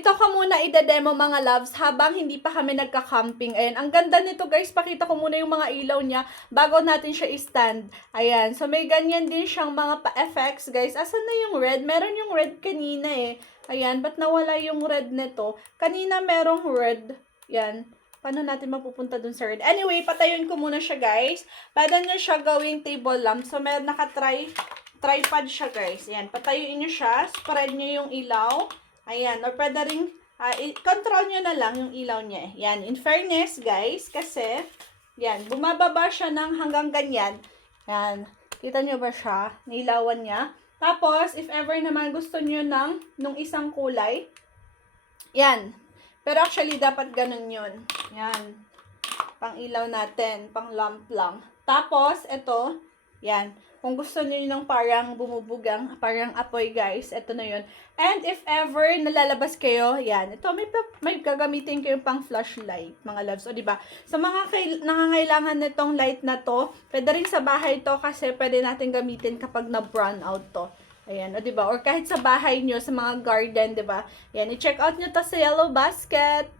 dito ko muna ide-demo mga loves habang hindi pa kami nagka-camping. Ayan, ang ganda nito guys. Pakita ko muna yung mga ilaw niya bago natin siya i-stand. Ayan, so may ganyan din siyang mga pa-effects guys. Asan na yung red? Meron yung red kanina eh. Ayan, ba't nawala yung red nito? Kanina merong red. Yan. Paano natin mapupunta dun sa red? Anyway, patayun ko muna siya guys. Pwede nyo siya gawing table lamp. So, meron tripod siya guys. Ayan, patayuin nyo siya. Spread nyo yung ilaw. Ayan, or pwede rin, control nyo na lang yung ilaw niya. Yan, in fairness, guys, kasi, yan, bumababa siya ng hanggang ganyan. Yan, kita nyo ba siya? Nilawan niya. Tapos, if ever naman gusto nyo nung isang kulay, yan. Pero actually, dapat ganun yun. Yan. Pang ilaw natin, pang lamp lang. Tapos, ito, yan. Kung gusto niyo ng parang bumubugang, parang apoy guys, ito na yun. And if ever nalalabas kayo, yan. Ito, may gagamitin kayo pang flashlight, mga loves. O, diba? Sa mga nangangailangan nitong light na to, pwede rin sa bahay to kasi pwede natin gamitin kapag na-brown out to. Ayan, o, diba? Or kahit sa bahay nyo, sa mga garden, diba? Yan, i-check out nyo to sa Yellow Basket.